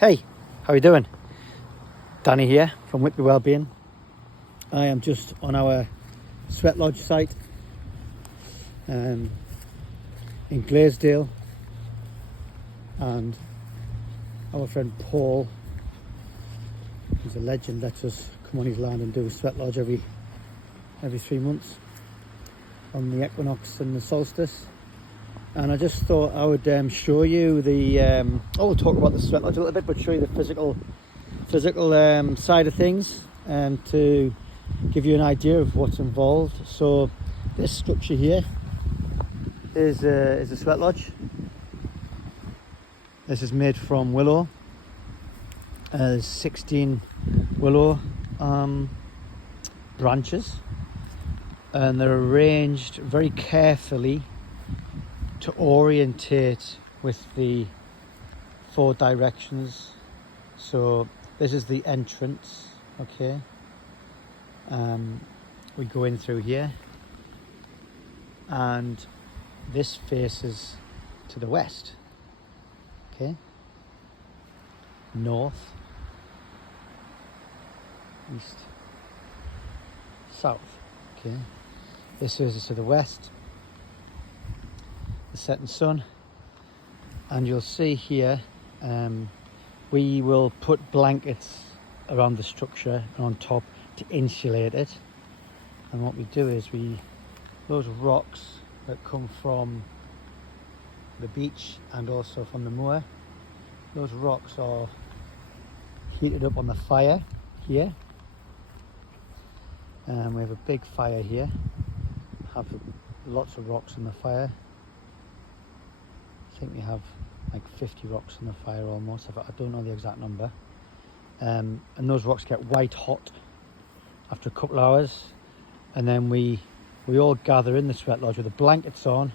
Hey, how are you doing? Danny here from Whitby Wellbeing. I am just on our Sweat Lodge site in Glaisdale, and our friend Paul, who's a legend, lets us come on his land and do a Sweat Lodge every 3 months on the Equinox and the Solstice. And I just thought I would show you we'll talk about the Sweat Lodge a little bit, but show you the physical side of things, and to give you an idea of what's involved. So this structure here is a Sweat Lodge. This is made from willow. There's 16 willow branches, and they're arranged very carefully to orientate with the 4 directions. So this is the entrance, okay. We go in through here, and this faces to the west, okay, north, east, south, okay. This faces to the west, the setting sun, and you'll see here we will put blankets around the structure and on top to insulate it. And what we do is those rocks that come from the beach and also from the moor, those rocks are heated up on the fire here. We have a big fire here, have lots of rocks in the fire. I think we have like 50 rocks in the fire almost. I don't know the exact number. And those rocks get white hot after a couple of hours, and then we all gather in the Sweat Lodge with the blankets on,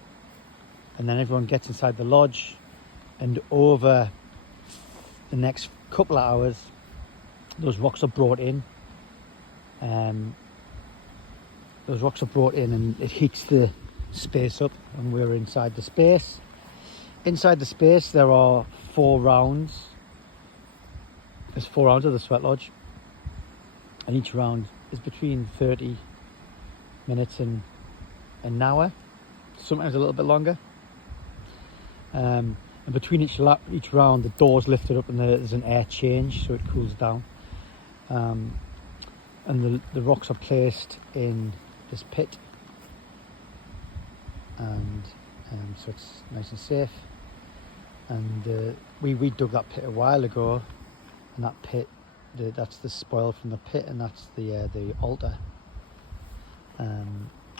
and then everyone gets inside the lodge, and over the next couple of hours those rocks are brought in. Those rocks are brought in, and it heats the space up, and we're inside the space. Inside the space there are 4 rounds. There's 4 rounds of the Sweat Lodge, and each round is between 30 minutes and an hour, sometimes a little bit longer. And between each round the door's lifted up and there's an air change, so it cools down. And the rocks are placed in this pit, and so it's nice and safe. And we dug that pit a while ago, and that pit, that's the spoil from the pit, and that's the altar.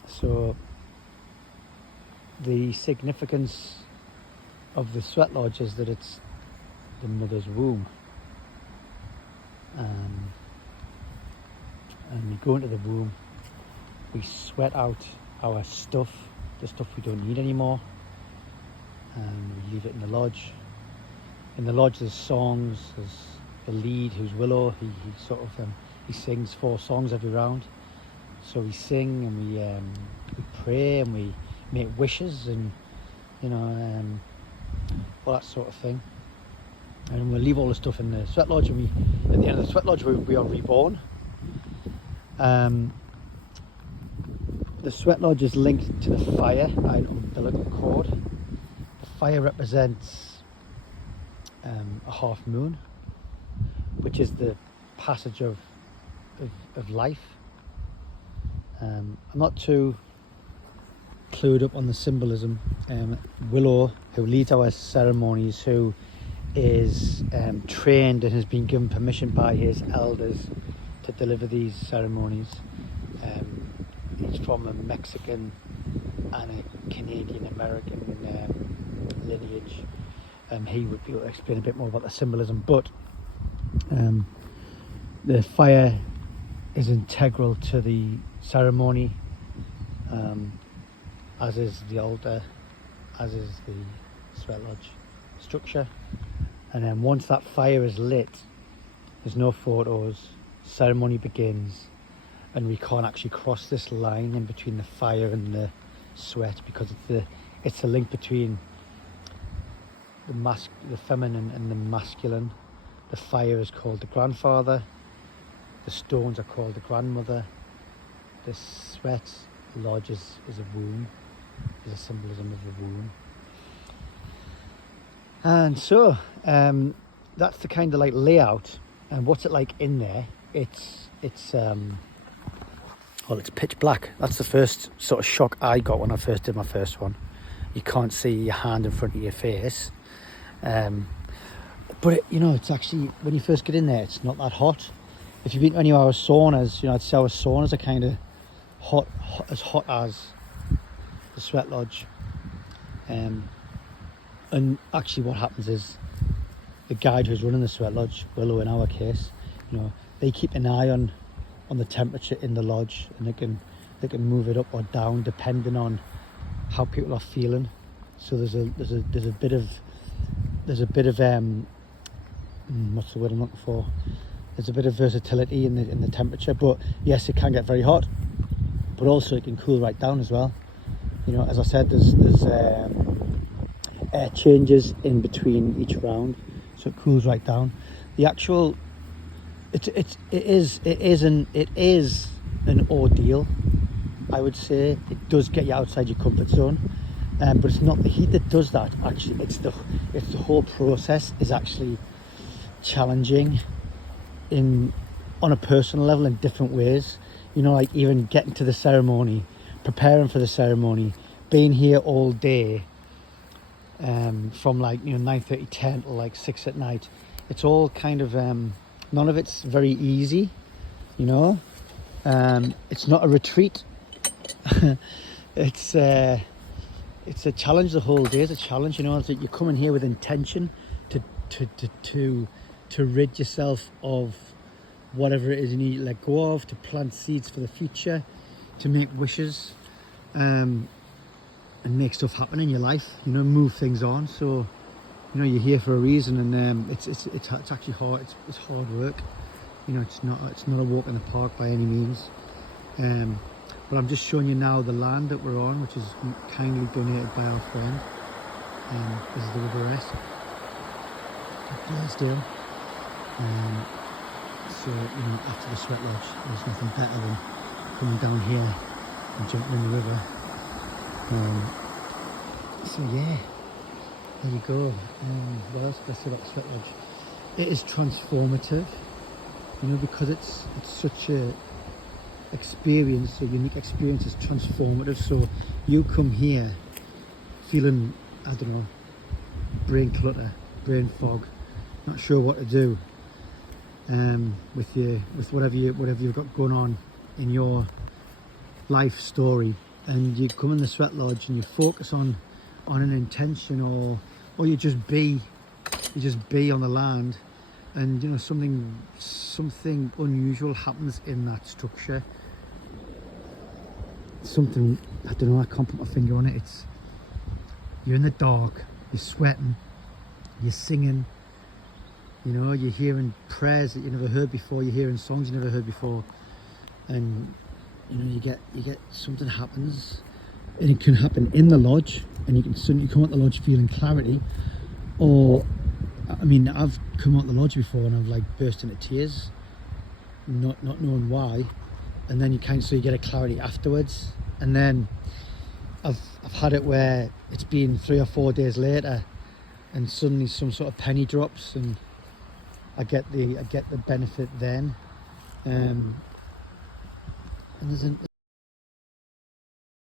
So the significance of the Sweat Lodge is that it's the mother's womb, and we go into the womb, we sweat out our stuff, the stuff we don't need anymore, and we leave it in the lodge. In the lodge there's songs. There's the lead, who's Willow. He sings 4 songs every round. So we sing, and we pray, and we make wishes, and all that sort of thing. And we'll leave all the stuff in the Sweat Lodge, and at the end of the Sweat Lodge we are reborn. The Sweat Lodge is linked to the fire by an umbilical cord. The fire represents a half moon, which is the passage of life. I'm not too clued up on the symbolism. Willow, who leads our ceremonies, who is trained and has been given permission by his elders to deliver these ceremonies. He's from a Mexican and a Canadian American lineage. He would be able to explain a bit more about the symbolism, but the fire is integral to the ceremony, as is the altar, as is the Sweat Lodge structure. And then once that fire is lit, there's no photos, ceremony begins, and we can't actually cross this line in between the fire and the sweat, because it's a link between the feminine and the masculine, The fire is called the grandfather. The stones are called the grandmother. The Sweat Lodge is a womb, is a symbolism of the womb. And so that's the kind of like layout. And what's it like in there? It's pitch black. That's the first sort of shock I got when I first did my first one. You can't see your hand in front of your face. But it's actually, when you first get in there, it's not that hot. If you've been to any of our saunas, I'd say our saunas are kind of hot as the Sweat Lodge. And actually what happens is the guide who's running the Sweat Lodge, Willow in our case, they keep an eye on the temperature in the lodge, and they can move it up or down depending on how people are feeling. So there's a bit of what's the word I'm looking for? There's a bit of versatility in the temperature, but yes, it can get very hot, but also it can cool right down as well. As I said, there's air changes in between each round, so it cools right down. The actual it is an ordeal, I would say. It does get you outside your comfort zone, but it's not the heat that does that. Actually, it's the whole process is actually challenging on a personal level in different ways. Like even getting to the ceremony, preparing for the ceremony, being here all day, from like 9:30, 10 till like 6 at night. It's all kind of none of it's very easy. It's not a retreat. It's a challenge. The whole day is a challenge. You're coming here with intention to rid yourself of whatever it is you need to let go of, to plant seeds for the future, to make wishes, and make stuff happen in your life. Move things on. So you're here for a reason, and it's actually hard. It's hard work. It's not a walk in the park by any means. But I'm just showing you now the land that we're on, which is kindly donated by our friend. This is the River Esk at Blaisdell. So after the Sweat Lodge, there's nothing better than coming down here and jumping in the river. So yeah, there you go. What else can I say about the Sweat Lodge? It is transformative, because it's such a experience, a unique experience. Is transformative. So you come here feeling, I don't know, brain clutter, brain fog, not sure what to do with whatever you've got going on in your life story, and you come in the Sweat Lodge and you focus on an intention, or you just be on the land, and something unusual happens in that structure. Something, I don't know, I can't put my finger on it. You're in the dark, you're sweating, you're singing, you're hearing prayers that you never heard before, you're hearing songs you never heard before, and you get something happens, and it can happen in the lodge, and you can suddenly come out the lodge feeling clarity. Or I've come out the lodge before and I've like burst into tears, not knowing why, and then you get a clarity afterwards. And then I've had it where it's been 3 or 4 days later, and suddenly some sort of penny drops, and I get the benefit then. And there's